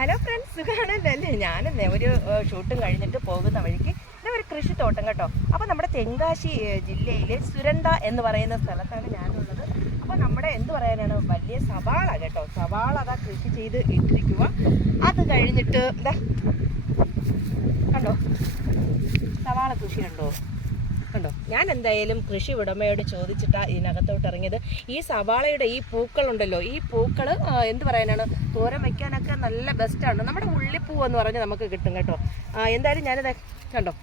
Hello friends, സുഖാണല്ലേ? ഞാനെന്നേ ഒരു ഷൂട്ടും കഴിഞ്ഞിട്ട് പോകുന്ന വഴിക്ക് ഒരു കൃഷിത്തോട്ടം കേട്ടോ. അപ്പോൾ നമ്മുടെ തെങ്കാശി ജില്ലയിലെ സുരണ്ട എന്ന് പറയുന്ന സ്ഥലത്താണ് ഞാനുള്ളത്. അപ്പോൾ നമ്മുടെ എന്ത് പറയാനാണ്, വലിയ സവാള കേട്ടോ. സവാള അതാ കൃഷി ചെയ്ത് ഇട്ടിരിക്കുക. അത് കഴിഞ്ഞിട്ട് എന്താ കണ്ടോ, സവാള കൃഷി കണ്ടോ. ഞാൻ എന്തായാലും കൃഷി ഉടമയോട് ചോദിച്ചിട്ടാണ് ഇതിനകത്തോട്ട് ഇറങ്ങിയത്. ഈ സവാളയുടെ ഈ പൂക്കളുണ്ടല്ലോ, ഈ പൂക്കൾ എന്ത് പറയാനാണ്, തോരൻ വയ്ക്കാനൊക്കെ നല്ല ബെസ്റ്റാണ്. നമ്മുടെ ഉള്ളിപ്പൂ എന്ന് പറഞ്ഞ് നമുക്ക് കിട്ടും കേട്ടോ. എന്തായാലും ഞാനിത് കണ്ടോ,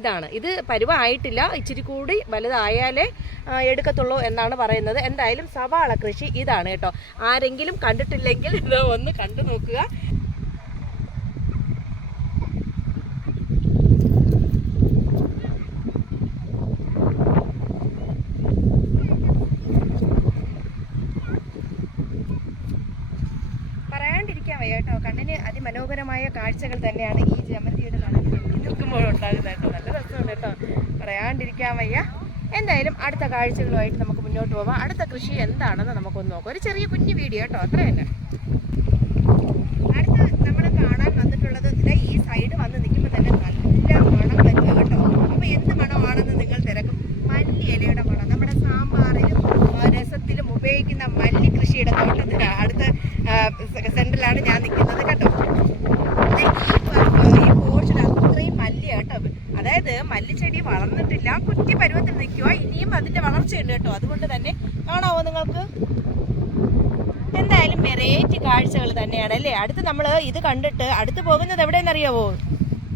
ഇതാണ്. ഇത് പരുവമായിട്ടില്ല, ഇച്ചിരി കൂടി വലുതായാലേ എടുക്കത്തുള്ളൂ എന്നാണ് പറയുന്നത്. എന്തായാലും സവാള കൃഷി ഇതാണ് കേട്ടോ. ആരെങ്കിലും കണ്ടിട്ടില്ലെങ്കിൽ ഇത് ഒന്ന് കണ്ടു നോക്കുക. കേട്ടോ, കണ്ണിന് അതിമനോഹരമായ കാഴ്ചകൾ തന്നെയാണ് ഈ ജമന്തിയുടെ തണലിൽ നിൽക്കുമ്പോഴുണ്ടാകുന്നത് കേട്ടോ. നല്ല രസമുണ്ട് കേട്ടോ, പറയാണ്ടിരിക്കാൻ വയ്യ. എന്തായാലും അടുത്ത കാഴ്ചകളുമായിട്ട് നമുക്ക് മുന്നോട്ട് പോവാം. അടുത്ത കൃഷി എന്താണെന്ന് നമുക്കൊന്ന് നോക്കാം. ഒരു ചെറിയ കുഞ്ഞു വീഡിയോ കേട്ടോ, അത്ര തന്നെ. അടുത്ത് നമ്മൾ കാണാൻ വന്നിട്ടുള്ളത് ഈ സൈഡ് വന്ന് നിൽക്കുമ്പോൾ തന്നെ നല്ല മണം വരിക കേട്ടോ. അപ്പോൾ എന്ത് മണമാണെന്ന് നിങ്ങൾ തിരക്കും. മല്ലി ഇലയുടെ മണം, നമ്മുടെ സാമ്പാറിലും രസത്തിലും ഉപയോഗിക്കുന്ന മല്ലി കൃഷിയുടെ തോട്ടത്തിന് അടുത്ത സെന്ററിലാണ് ഞാൻ നിൽക്കുന്നത് കേട്ടോ. ഈ പോർഷൻ അത്രയും മല്ലി കേട്ടോ. അതായത് മല്ലിച്ചെടി വളർന്നിട്ടില്ല, കുറ്റി പരുവത്തിൽ നിൽക്കുക. ഇനിയും അതിന്റെ വളർച്ചയുണ്ട് കേട്ടോ. അതുകൊണ്ട് തന്നെ കാണാവോ നിങ്ങൾക്ക്. എന്തായാലും വെറൈറ്റി കാഴ്ചകൾ തന്നെയാണ് അല്ലേ. അടുത്ത് നമ്മൾ ഇത് കണ്ടിട്ട് അടുത്ത് പോകുന്നത് എവിടെയെന്നറിയാവോ?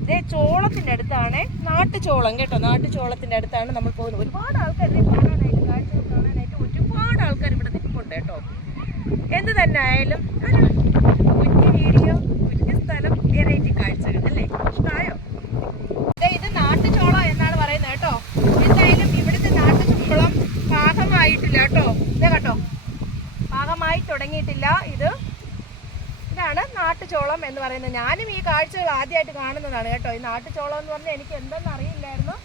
ഇതേ ചോളത്തിന്റെ അടുത്താണ്, നാട്ടുചോളം കേട്ടോ. നാട്ടുചോളത്തിന്റെ അടുത്താണ് നമ്മൾ പോകുന്നത്. ഒരുപാട് ആൾക്കാർ കാണാനായിട്ട്, കാഴ്ചകൾ കാണാനായിട്ട് ഒരുപാട് ആൾക്കാർ ഇവിടെ നിൽക്കുന്നുണ്ട് കേട്ടോ. എന്ത് തന്നെ ആയാലും ഒരു കുഞ്ഞു വീഡിയോ, കുഞ്ഞു സ്ഥലം, വെറൈറ്റി കാഴ്ചകൾ അല്ലേ. ഇഷ്ടമായോ? ഇത് നാട്ടുചോളം എന്നാണ് പറയുന്നത് കേട്ടോ. എന്തായാലും ഇവിടുത്തെ നാട്ടുചോളം പാകമായിട്ടില്ല കേട്ടോ. ഇതേ കേട്ടോ, പാകമായി തുടങ്ങിയിട്ടില്ല. ഇതാണ് നാട്ടുചോളം എന്ന് പറയുന്നത്. ഞാനും ഈ കാഴ്ചകൾ ആദ്യമായിട്ട് കാണുന്നതാണ് കേട്ടോ. ഈ നാട്ടുചോളം എന്ന് പറഞ്ഞാൽ എനിക്ക് എന്തെന്ന് അറിയില്ലായിരുന്നു.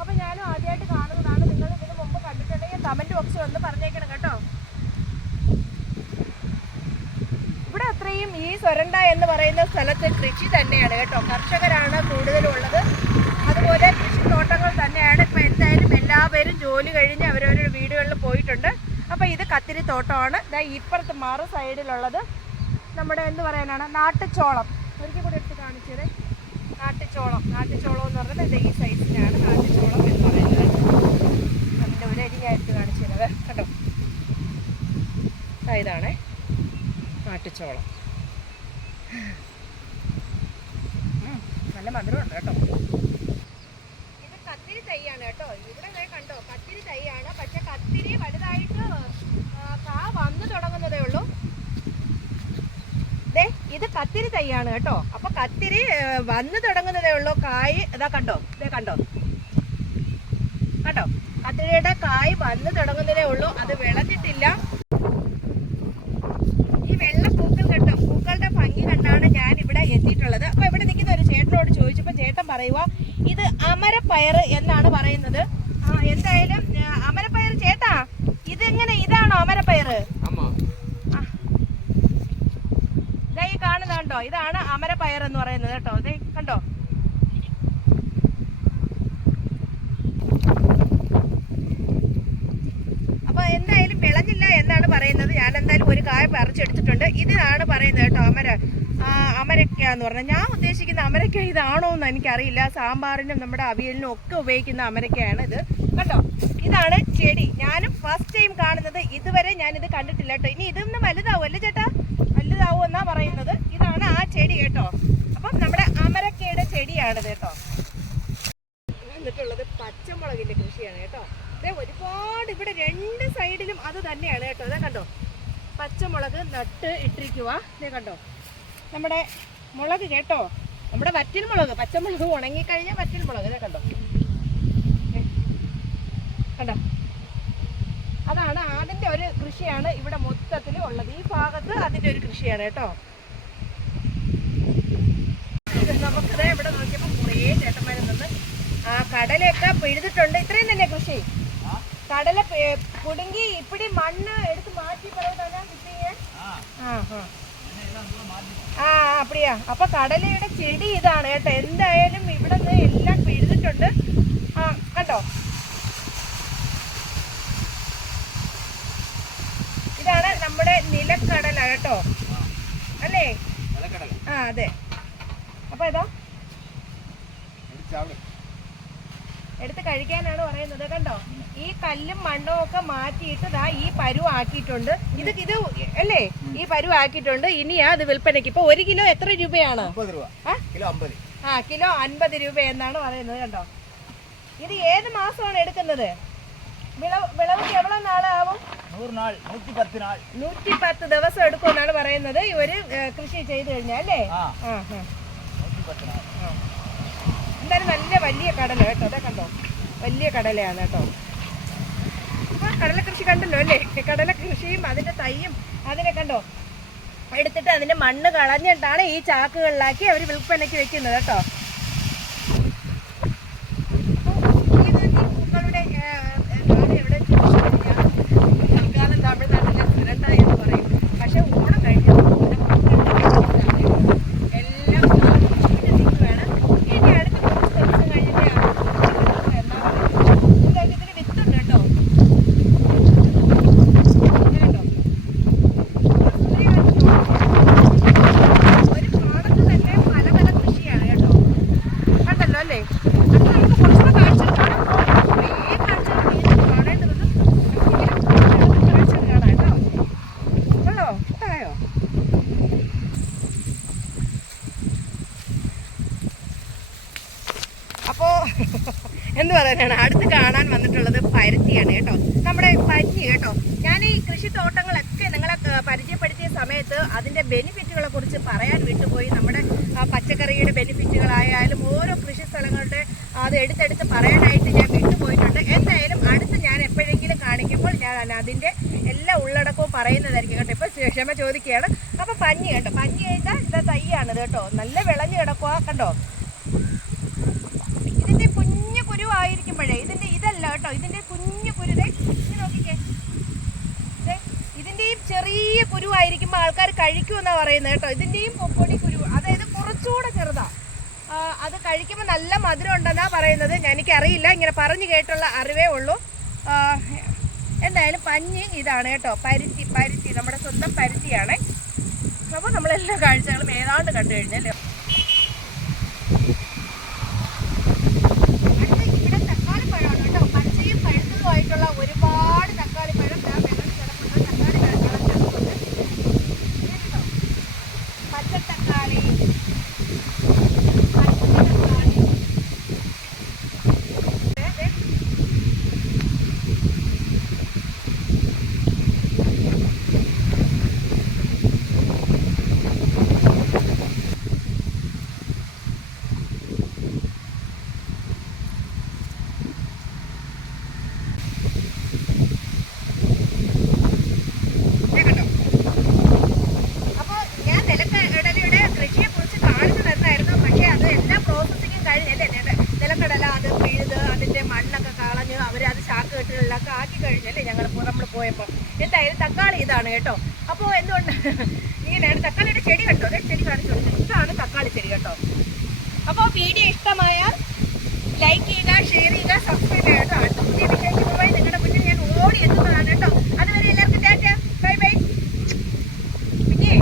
അപ്പം ഞാനും ആദ്യമായിട്ട് കാണുന്നതാണ്. നിങ്ങൾ ഇതിന് മുമ്പ് കണ്ടിട്ടുണ്ടെങ്കിൽ കമൻറ്റ് ബോക്സിൽ ഒന്ന് പറഞ്ഞേക്കണം കേട്ടോ. ഇവിടെ അത്രയും ഈ സുരണ്ട എന്ന് പറയുന്ന സ്ഥലത്ത് കൃഷി തന്നെയാണ് കേട്ടോ. കർഷകരാണ് കൂടുതലുള്ളത്. അതുപോലെ കൃഷിത്തോട്ടങ്ങൾ തന്നെയാണ്. ഇപ്പം എന്തായാലും എല്ലാവരും ജോലി കഴിഞ്ഞ് അവരവരുടെ വീടുകളിൽ പോയിട്ടുണ്ട്. അപ്പോൾ ഇത് കത്തിരി തോട്ടമാണ്. ഇപ്പുറത്ത് മറു സൈഡിലുള്ളത് നമ്മുടെ എന്ത് പറയാനാണ്, നാട്ടുചോളം. ഒരിക്കൽ കൂടി എടുത്ത് കാണിച്ചത് നാട്ടുചോളം. നാട്ടുചോളം എന്ന് പറഞ്ഞത് ഈ സൈസിനാണ് നാട്ടുചോളം എന്ന് പറയുന്നത്. അതിൻ്റെ ഒരു അരി ഞാൻ എടുത്ത് കാണിച്ചിരുന്നത് കേട്ടോ. ഇതാണേ നാട്ടുചോളം. നല്ല മധുരമുണ്ട് കേട്ടോ. ഇത് കത്തിരി തൈയാണ് കേട്ടോ. ഇവിടെ കണ്ടോ, കത്തിരി തൈയാണ്. പക്ഷെ കത്തിരി വലുതായിട്ട് കാ വന്നു തുടങ്ങുന്നതേ ഉള്ളൂ. ഇത് കത്തിരി തൈയാണ് കേട്ടോ. അപ്പൊ കത്തിരി വന്നു തുടങ്ങുന്നതേ ഉള്ളൂ. കായ് ഇതാ കണ്ടോ, കണ്ടോ കണ്ടോ, കത്തിരിയുടെ കായ് വന്നു തുടങ്ങുന്നതേ ഉള്ളൂ. അത് വിളഞ്ഞിട്ടില്ല. ഈ വെള്ള പൂക്കൾ കണ്ടോ, പൂക്കളുടെ ഭംഗി കണ്ടാണ് ഞാൻ ഇവിടെ എത്തിയിട്ടുള്ളത്. അപ്പൊ ഇവിടെ നിൽക്കുന്ന ഒരു ചേട്ടനോട് ചോദിച്ചപ്പോ ചേട്ടൻ പറയുക ഇത് അമരപ്പയർ എന്നാണ് പറയുന്നത്. എന്തായാലും അമരപ്പയർ ചേട്ടാ, ഇതെങ്ങനെ, ഇതാണോ അമരപ്പയർ? ഈ കാണുന്ന കണ്ടോ, ഇതാണ് അമരപ്പയർ എന്ന് പറയുന്നത് കേട്ടോ. ഇതേ കണ്ടോ. അപ്പൊ എന്തായാലും വിളഞ്ഞില്ല എന്നാണ് പറയുന്നത്. ഞാൻ എന്തായാലും ഒരു കായ പറിച്ചെടുത്തിട്ടുണ്ട്. ഇതിനാണ് പറയുന്നത് കേട്ടോ, അമരക്ക എന്ന് പറഞ്ഞാൽ. ഞാൻ ഉദ്ദേശിക്കുന്ന അമരക്ക ഇതാണോ എന്ന് എനിക്കറിയില്ല. സാമ്പാറിനും നമ്മുടെ അവിയലിനും ഒക്കെ ഉപയോഗിക്കുന്ന അമരക്കയാണ് ഇത് കണ്ടോ. ഇതാണ് ചെടി. ഞാനും ഫസ്റ്റ് ടൈം കാണുന്നത്. ഇതുവരെ ഞാനിത് കണ്ടിട്ടില്ല കേട്ടോ. ഇനി ഇതൊന്ന് വലുതാവും അല്ലേ ചേട്ടാ? വലുതാവും എന്നാ പറയുന്നത്. ഇതാണ് ആ ചെടി കേട്ടോ. അപ്പം നമ്മുടെ അമരക്കയുടെ ചെടിയാണിത് കേട്ടോ. വന്നിട്ടുള്ളത് പച്ചമുളകിന്റെ കൃഷിയാണ് കേട്ടോ. ഒരുപാട് ഇവിടെ രണ്ട് സൈഡിലും അത് തന്നെയാണ് കേട്ടോ. ഇതാ കണ്ടോ, പച്ചമുളക് നട്ട് ഇട്ടിരിക്കുക. ഇതേ കണ്ടോ, നമ്മുടെ മുളക് കേട്ടോ, നമ്മുടെ വറ്റൽ മുളക്. പച്ചമുളക് ഉണങ്ങിക്കഴിഞ്ഞാൽ വറ്റൽ മുളക്. ഇതേ കണ്ടോ, കണ്ടോ. അതാണ് അതിൻ്റെ ഒരു കൃഷിയാണ് ഇവിടെ മൊത്തത്തിൽ ഉള്ളത്. ഈ ഭാഗത്ത് അതിൻ്റെ ഒരു കൃഷിയാണ് കേട്ടോ. നമുക്കിത് ഇവിടെ നോക്കിയപ്പോൾ കുറേ ചേട്ടന്മാരിൽ നിന്ന് കടലയൊക്കെ പിഴുതിട്ടുണ്ട്. ഇത്രയും തന്നെ കൃഷി. കടല കുടുങ്ങി ഇപ്പിടി മണ്ണ് എടുത്ത് മാറ്റി പറയുന്നതാണ് കിട്ടിയേ. അപ്പടിയാ. അപ്പൊ കടലയുടെ ചെടി ഇതാണ് കേട്ടോ. എന്തായാലും ഇവിടെ നിന്ന് എല്ലാം പിഴുതിട്ടുണ്ട്. ആ കണ്ടോ, ഇതാണ് നമ്മുടെ നിലക്കടല കേട്ടോ, അല്ലേ? ആ അതെ. അപ്പൊ ഇതാ എടുത്ത് കഴിക്കാനാണ് പറയുന്നത്. കണ്ടോ, ഈ കല്ലും മണ്ണും ഒക്കെ മാറ്റിയിട്ട് ദാ ഈ പരുവ് ആക്കിയിട്ടുണ്ട്. ഇത് അല്ലേ, ഈ പരുവ് ആക്കിയിട്ടുണ്ട്. ഇനിയാ അത് വിൽപ്പനയ്ക്ക്. ഇപ്പൊ 1 കിലോ എത്ര രൂപയാണ്? കിലോ 50 രൂപ എന്നാണ് പറയുന്നത്. കണ്ടോ, ഇത് ഏത് മാസമാണ് എടുക്കുന്നത്? വിളവ് എவ்வளോ നാളാവും? 110 ദിവസം എടുക്കുമെന്നാണ് പറയുന്നത് ഇവര് കൃഷി ചെയ്ത് കഴിഞ്ഞാൽ, അല്ലേ? എന്തായാലും നല്ല വലിയ കടല കേട്ടോ. അതെ കണ്ടോ, വലിയ കടലയാണ് കേട്ടോ. അപ്പൊ കടല കൃഷി കണ്ടല്ലോ അല്ലേ? കടല കൃഷിയും അതിന്റെ തൈയും അതിനെ കണ്ടോ എടുത്തിട്ട് അതിന്റെ മണ്ണ് കളഞ്ഞിട്ടാണ് ഈ ചാക്കുകളിലാക്കി അവർ വിൽപ്പനയ്ക്ക് വെക്കുന്നത് കേട്ടോ. പൂക്കളുടെ എവിടെ തമിഴ്നാട്ടിലെ സുരണ്ട എന്ന് പറയും. പക്ഷെ ഓണം കഴിഞ്ഞു എന്ന് പറയാനാണ്. അടുത്ത് കാണാൻ വന്നിട്ടുള്ളത് പരുത്തിയാണ് കേട്ടോ, നമ്മുടെ പഞ്ഞി കേട്ടോ. ഞാൻ ഈ കൃഷിത്തോട്ടങ്ങളൊക്കെ നിങ്ങളെ പരിചയപ്പെടുത്തിയ സമയത്ത് അതിന്റെ ബെനിഫിറ്റുകളെ കുറിച്ച് പറയാൻ വിട്ടുപോയി. നമ്മുടെ പച്ചക്കറിയുടെ ബെനിഫിറ്റുകളായാലും ഓരോ കൃഷി സ്ഥലങ്ങളുടെ അത് എടുത്തെടുത്ത് പറയാനായിട്ട് ഞാൻ വിട്ടുപോയിട്ടുണ്ട്. എന്തായാലും അടുത്ത് ഞാൻ എപ്പോഴെങ്കിലും കാണിക്കുമ്പോൾ ഞാൻ അതിന്റെ എല്ലാ ഉള്ളടക്കവും പറയുന്നതായിരിക്കും കേട്ടോ. ഇപ്പൊ ക്ഷമ ചോദിക്കുകയാണ്. അപ്പൊ പഞ്ഞി കേട്ടോ, പഞ്ഞി കഴിഞ്ഞാൽ ഇതാ തൈയാണിത് കേട്ടോ. നല്ല വിളഞ്ഞു കിടക്കുക കണ്ടോ. ഇതിന്റെ കുഞ്ഞു കുരുവായിരിക്കുമ്പോഴേ ഇതല്ല കേട്ടോ, ഇതിന്റെ കുഞ്ഞു കുരുതേ നോക്കിക്കേ. ഇതിന്റെയും ചെറിയ കുരുവായിരിക്കുമ്പോൾ ആൾക്കാർ കഴിക്കുമെന്നാ പറയുന്നത് കേട്ടോ. ഇതിന്റെയും പൊടി കുരു, അതായത് കുറച്ചുകൂടെ ചെറുതാ. അത് കഴിക്കുമ്പോൾ നല്ല മധുരം ഉണ്ടെന്നാ പറയുന്നത്. എനിക്കറിയില്ല, ഇങ്ങനെ പറഞ്ഞു കേട്ടുള്ള അറിവേ ഉള്ളൂ. എന്തായാലും പഞ്ഞി ഇതാണ് കേട്ടോ, പരുത്തി നമ്മുടെ സ്വന്തം പരുത്തിയാണ്. അപ്പോൾ നമ്മളെല്ലാ കാഴ്ചകളും ഏതാണ്ട് കണ്ടു കഴിഞ്ഞല്ലേ. ഒരുപാട് തക്കാളിപ്പഴം പച്ചത്തക്കാളി ആക്കി കഴിഞ്ഞല്ലേ നമ്മൾ പോയപ്പോൾ. എന്തായാലും തക്കാളി ഇതാണ് കേട്ടോ. അപ്പോൾ എന്തുകൊണ്ട് ഇങ്ങനെയാണ് തക്കാളിയുടെ ചെടി കേട്ടോ. അതെ ചെടി കാണിച്ചു കൊടുത്തത്. ഇതാണ് തക്കാളി ചെടി കേട്ടോ. അപ്പോൾ വീഡിയോ ഇഷ്ടമായാൽ ലൈക്ക് ചെയ്യുക, ഷെയർ ചെയ്യുക, സബ്സ്ക്രൈബ് ചെയ്യുക കേട്ടോ. അടുത്ത പുതിയ വിശേഷങ്ങളുമായി നിങ്ങളുടെ മുന്നിൽ ഞാൻ ഓടി എത്തുന്നതാണ് കേട്ടോ. അതുവരെ എല്ലാവർക്കും ടാറ്റ, ബൈ ബൈ. പിന്നെ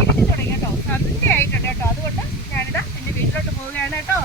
ഇരുട്ടി തുടങ്ങി കേട്ടോ, സന്ധ്യ ആയിട്ടുണ്ട് കേട്ടോ. അതുകൊണ്ട് ഞാനിതാ എൻ്റെ വീട്ടിലോട്ട് പോവുകയാണ് കേട്ടോ.